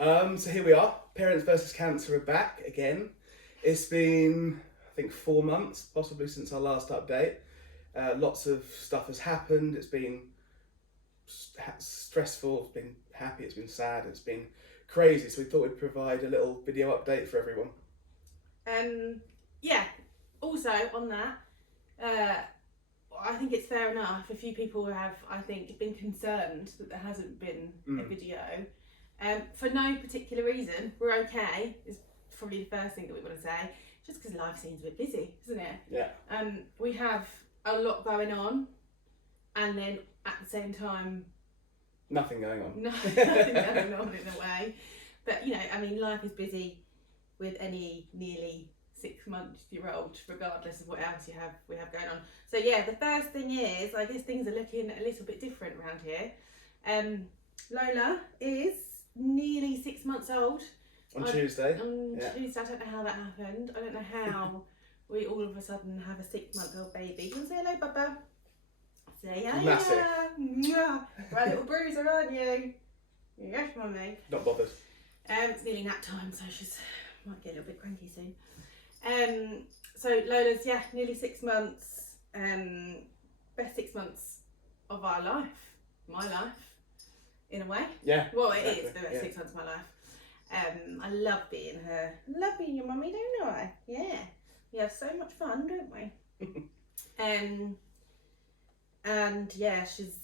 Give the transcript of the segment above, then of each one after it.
So here we are. Parents versus Cancer are back again. It's been, I think, 4 months, possibly since our last update. Lots of stuff has happened. It's been stressful, it's been happy, it's been sad, it's been crazy. So we thought we'd provide a little video update for everyone. Yeah, also on that, I think it's fair enough. A few people have, I think, been concerned that there hasn't been a video. For no particular reason. We're okay, is probably the first thing that we want to say. Just because life seems a bit busy, isn't it? Yeah. We have a lot going on, and then at the same time, nothing going on. Nothing going on in a way. But you know, I mean, life is busy with any nearly 6-month-old, regardless of what else we have going on. So yeah, the first thing is, I guess things are looking a little bit different around here. Lola is nearly 6 months old. On Tuesday. Tuesday, I don't know how that happened. I don't know how we all of a sudden have a 6-month-old baby. You want to say hello, Bubba? Say hi. Massive. Right, little bruiser, aren't you? Yes, mummy. Not bothered. It's nearly nap time, so she's might get a little bit cranky soon. So Lola's nearly 6 months. Best 6 months of our life, my life, in a way. Yeah. Well, it is the best 6 months of my life. I love being her. I love being your mummy, don't I? Yeah. We have so much fun, don't we? And yeah, she's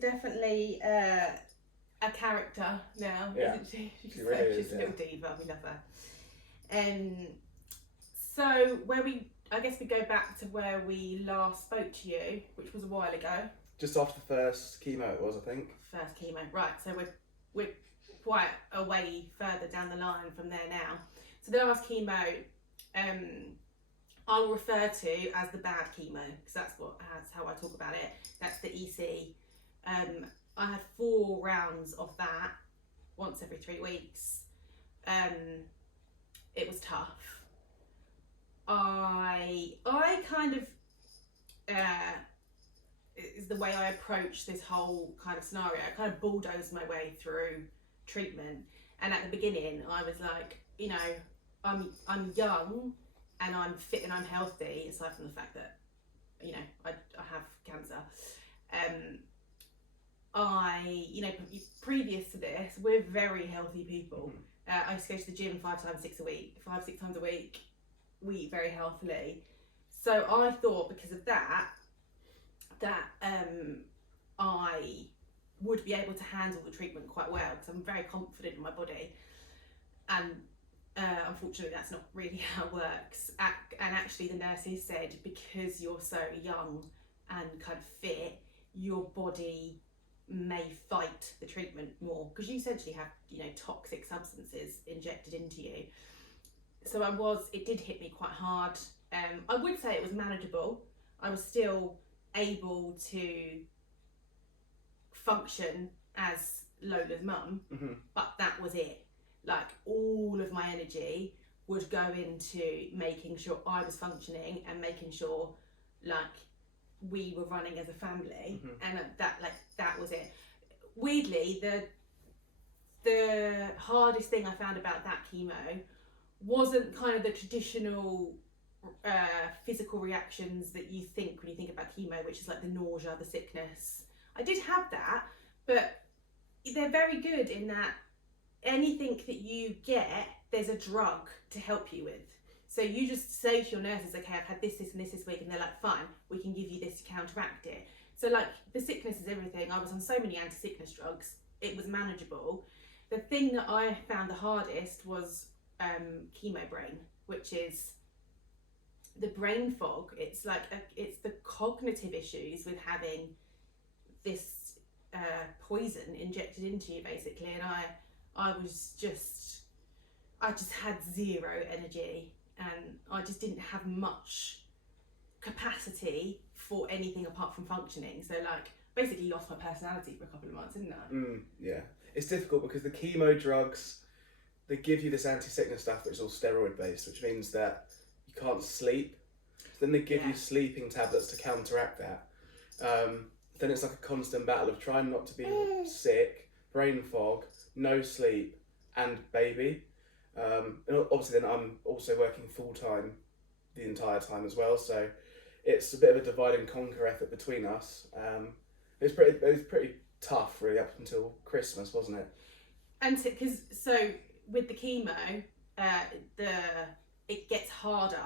definitely a character now, isn't she? She's a little diva. We love her. So I guess we go back to where we last spoke to you, which was a while ago. Just after the first chemo, it was, I think. First chemo, right? So we're quite a way further down the line from there now. So the last chemo, I'll refer to as the bad chemo, because that's how I talk about it. That's the EC. I had 4 rounds of that once every 3 weeks. It was tough. I kind of is the way I approach this whole kind of scenario. I kind of bulldozed my way through treatment, and at the beginning I was like, you know, I'm young and I'm fit and I'm healthy, aside from the fact that, you know, I have cancer. Previous to this, we're very healthy people. I used to go to the gym 5 6 times a week. We eat very healthily. So I thought, because of that I would be able to handle the treatment quite well, because I'm very confident in my body. And unfortunately, that's not really how it works. And actually, the nurses said, because you're so young and kind of fit, your body may fight the treatment more, because you essentially have, you know, toxic substances injected into you. So it did hit me quite hard. I would say it was manageable. I was still able to function as Lola's mum, but that was it. Like, all of my energy would go into making sure I was functioning and making sure, like, we were running as a family, and that was it. Weirdly, the hardest thing I found about that chemo wasn't kind of the traditional physical reactions that you think when you think about chemo, which is like the nausea, the sickness. I did have that, but they're very good in that anything that you get, there's a drug to help you with. So you just say to your nurses, okay, I've had this and this week, and they're like, fine, we can give you this to counteract it. So like, the sickness is everything. I was on so many anti-sickness drugs, it was manageable. The thing that I found the hardest was chemo brain, which is the brain fog. It's like it's the cognitive issues with having this poison injected into you, basically. And I just had zero energy, and I just didn't have much capacity for anything apart from functioning. So like, basically lost my personality for a couple of months, didn't I? Yeah, it's difficult because the chemo drugs, they give you this anti-sickness stuff, which is all steroid based, which means that you can't sleep. So then they give you sleeping tablets to counteract that. Then it's like a constant battle of trying not to be sick, brain fog, no sleep, and baby. And obviously then I'm also working full time the entire time as well, so it's a bit of a divide and conquer effort between us. It was pretty tough really up until Christmas, wasn't it? And so with the chemo, it gets harder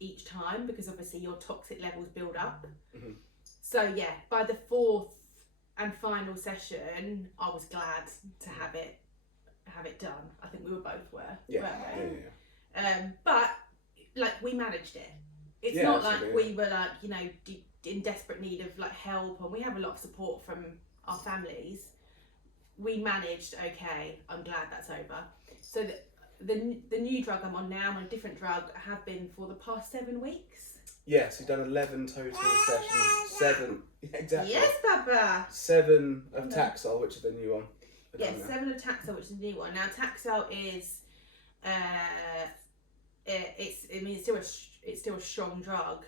each time because obviously your toxic levels build up. Mm-hmm. So yeah, by the fourth and final session, I was glad to have it done. I think we both were. Yeah. But like we managed it. It's not like we were like, you know, in desperate need of like help, and we have a lot of support from our families. We managed okay. I'm glad that's over. So the new drug I'm on now, I'm on a different drug. I have been for the past 7 weeks. Yes, you've done 11 total sessions. 7, exactly. Yes, Papa. 7 of Taxol, which is the new one. Yes, 7 of Taxol, which is the new one. Now Taxol is, it's still a strong drug,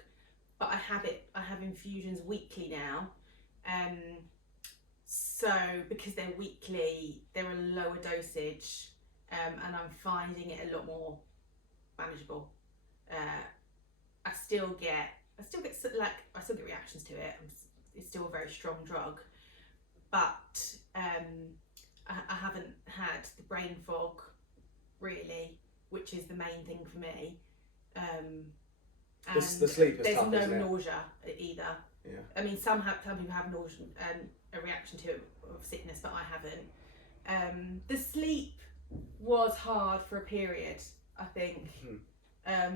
but I have infusions weekly now. So because they're weekly, they're a lower dosage, and I'm finding it a lot more manageable. I still get reactions to it. It's still a very strong drug, but I haven't had the brain fog really, which is the main thing for me. And the sleep is there's tough, no isn't it? nausea either. Yeah. I mean, some people have nausea and a reaction to it of sickness, but I haven't. The sleep was hard for a period, I think,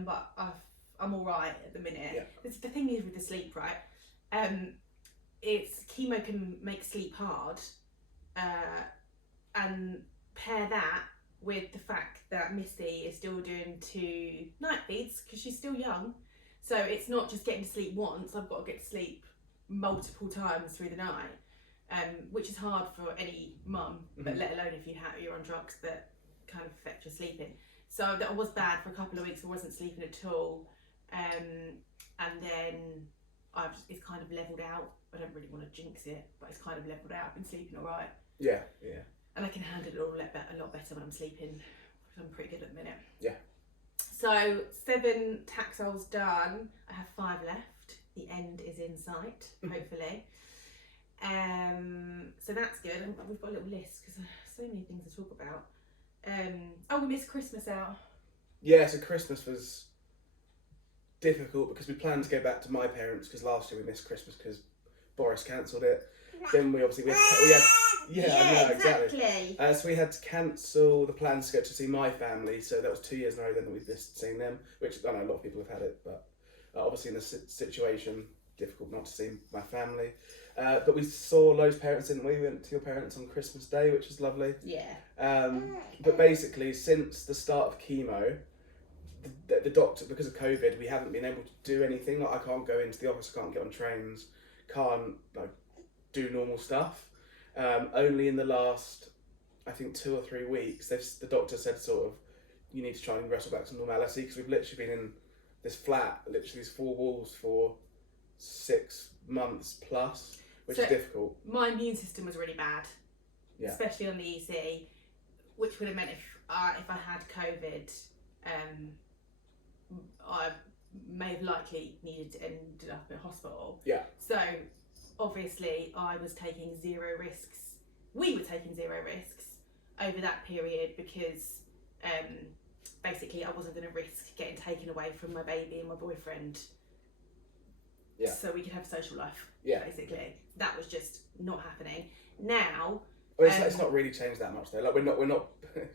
but I'm all right at the minute. Yeah. The thing is with the sleep, right? It's chemo can make sleep hard, and pair that with the fact that Missy is still doing 2 night feeds because she's still young. So it's not just getting to sleep once, I've got to get to sleep multiple times through the night, which is hard for any mum, but let alone if you're on drugs that kind of affect your sleeping. So that was bad for a couple of weeks. I wasn't sleeping at all, and then it's kind of levelled out. I don't really want to jinx it, but it's kind of levelled out. I've been sleeping all right. Yeah. And I can handle it all a lot better when I'm sleeping. I'm pretty good at the minute. Yeah. So 7 Taxol's done. I have 5 left. The end is in sight, hopefully. So that's good. We've got a little list because there's so many things to talk about. We missed Christmas out. Yeah, so Christmas was difficult because we planned to go back to my parents because last year we missed Christmas because Boris cancelled it. Then we obviously exactly. So we had to cancel the plans to go to see my family. So that was 2 years in a row then that we missed seeing them, which I know a lot of people have had it, but obviously in this situation, difficult not to see my family. But we saw loads of parents, didn't we? We went to your parents on Christmas Day, which was lovely. Yeah. But basically, since the start of chemo, the doctor, because of COVID, we haven't been able to do anything. Like, I can't go into the office, I can't get on trains, can't do normal stuff. Only in the last, I think, 2 or 3 weeks, the doctor said sort of, you need to try and wrestle back to normality because we've literally been in this flat, literally these 4 walls for 6 months plus, which is difficult. My immune system was really bad, especially on the EC, which would have meant if I had COVID, I may have likely needed to end up in hospital. Yeah. So obviously I was taking 0 risks. We were taking 0 risks over that period because basically I wasn't going to risk getting taken away from my baby and my boyfriend. Yeah. So we could have a social life. Yeah. Basically, that was just not happening. Now, it's not really changed that much though. Like we're not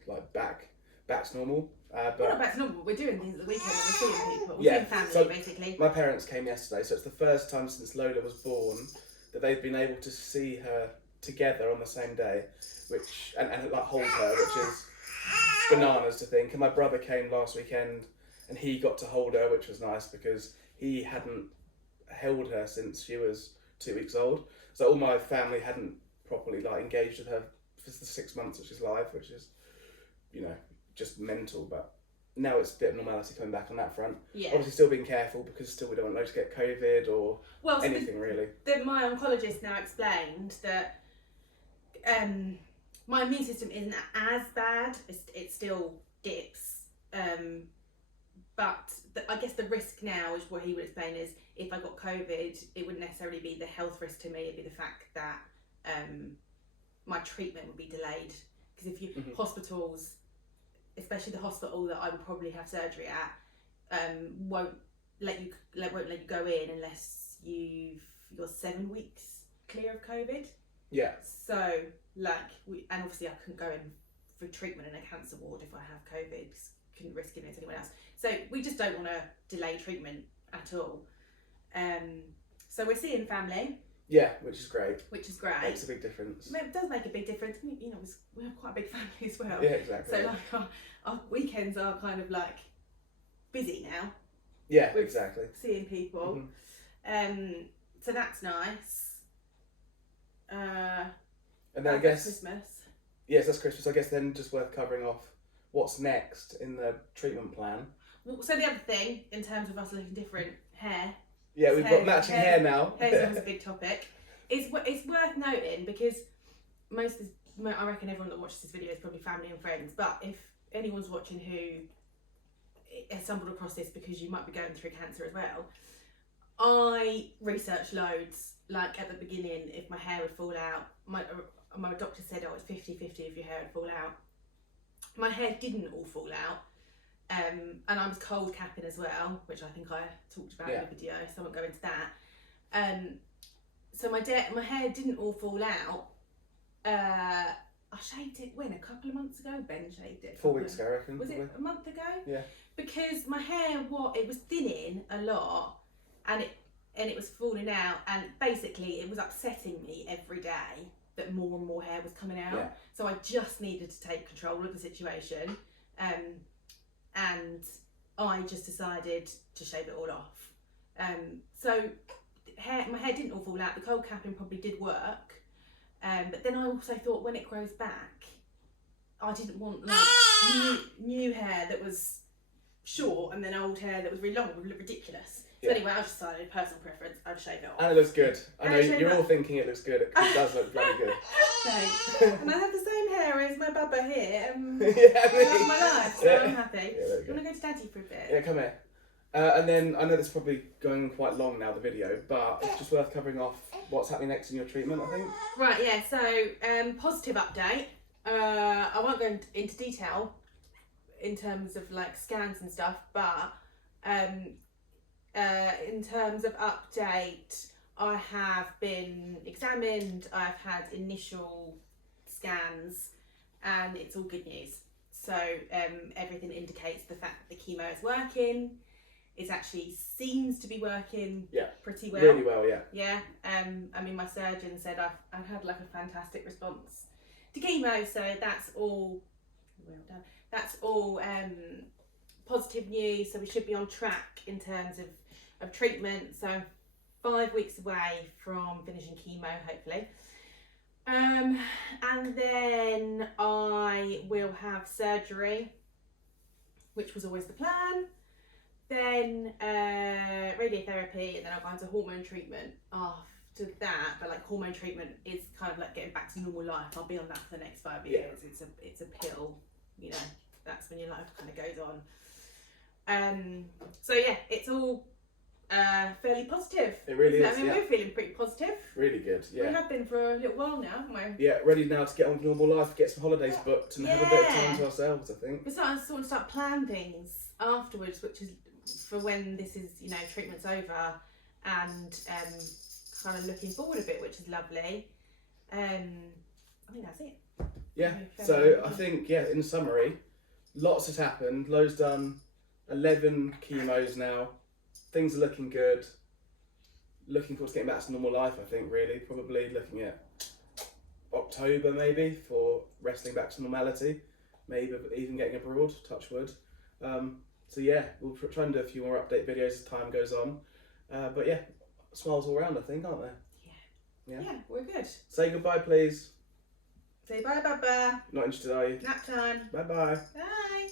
like back to normal. But we're not back to normal. We're doing things at the weekend. And we're seeing people. We're seeing family, so basically. My parents came yesterday, so it's the first time since Lola was born that they've been able to see her together on the same day, which and like hold her, which is bananas to think. And my brother came last weekend, and he got to hold her, which was nice because he hadn't held her since she was 2 weeks old. So all my family hadn't properly engaged with her for the 6 months that she's live, which is, just mental. But now it's a bit of normality coming back on that front. Yeah. Obviously still being careful because still we don't want those to get COVID or anything really. My oncologist now explained that my immune system isn't as bad. It still dips. But I guess the risk now, is what he would explain, is if I got COVID, it wouldn't necessarily be the health risk to me. It'd be the fact that my treatment would be delayed. Because if you hospitals, especially the hospital that I would probably have surgery at, won't let you go in unless you're 7 weeks clear of COVID. Yeah. So and obviously I couldn't go in for treatment in a cancer ward if I have COVID. Couldn't risk giving it to anyone else. So we just don't want to delay treatment at all. So we're seeing family. Yeah, which is great. Makes a big difference. It does make a big difference. You know, we have quite a big family as well. Yeah, exactly. So like our weekends are kind of like busy now. Yeah, exactly. Seeing people. So that's nice. And then I guess Christmas. Yes, that's Christmas. I guess then just worth covering off what's next in the treatment plan. Well, so the other thing, in terms of us looking different, hair. Yeah, we've got matching hair now. Hair's always a big topic. It's worth noting because I reckon everyone that watches this video is probably family and friends. But if anyone's watching who has stumbled across this because you might be going through cancer as well, I researched loads. Like at the beginning, if my hair would fall out, my doctor said, it's 50-50 if your hair would fall out. My hair didn't all fall out, and I was cold capping as well, which I think I talked about in the video, so I won't go into that. So my hair didn't all fall out. I shaved it a couple of months ago. Ben shaved it. 4 weeks ago, I reckon. Was it a month ago? Yeah. Because my hair, it was thinning a lot, and it was falling out, and basically it was upsetting me every day that more and more hair was coming out. Yeah. So I just needed to take control of the situation, and I just decided to shave it all off. So my hair didn't all fall out. The cold capping probably did work, but then I also thought when it grows back, I didn't want new hair that was short and then old hair that was really long. It would look ridiculous. So anyway, I just decided, personal preference, I'd shave it off. And it looks good. I know you're all thinking it looks good. It does look bloody good. Thanks. And I have the same hair as my bubba here. Yeah, I love my life, so I'm happy. Yeah, there we go. You want to go to Daddy for a bit? Yeah, come here. And then I know this is probably going quite long now, the video, but it's just worth covering off what's happening next in your treatment, I think. Right, yeah, so positive update. I won't go into detail in terms of like scans and stuff, but in terms of update, I have been examined, I've had initial scans, and it's all good news. So everything indicates the fact that the chemo is working. It actually seems to be working pretty well. Really well, yeah. Yeah, I mean, my surgeon said I've had like a fantastic response to chemo, so that's all well done. That's all positive news. So we should be on track in terms of treatment. So 5 weeks away from finishing chemo, hopefully. And then I will have surgery, which was always the plan. Then radiotherapy, and then I'll go into hormone treatment after that. But like hormone treatment is kind of like getting back to normal life. I'll be on that for the next 5 years. It's a pill, you know. That's when your life kind of goes on. So yeah, it's all fairly positive. It really is. I mean, we're feeling pretty positive. Really good. Yeah. We have been for a little while now, haven't we? Yeah, ready now to get on with normal life, get some holidays booked, and have a bit of time to ourselves, I think. We're starting to start plan things afterwards, which is for when this is, you know, treatment's over, and kind of looking forward a bit, which is lovely. I think that's it. Yeah. So I think in summary, lots has happened. Lo's done 11 chemos now. Things are looking good. Looking forward to getting back to normal life, I think, really. Probably looking at October, maybe, for wrestling back to normality. Maybe even getting abroad, touch wood. So yeah, we'll try and do a few more update videos as time goes on. But yeah, smiles all around, I think, aren't there? Yeah, we're good. Say goodbye, please. Say bye, Baba. Not interested, are you? Nap time. Bye-bye. Bye.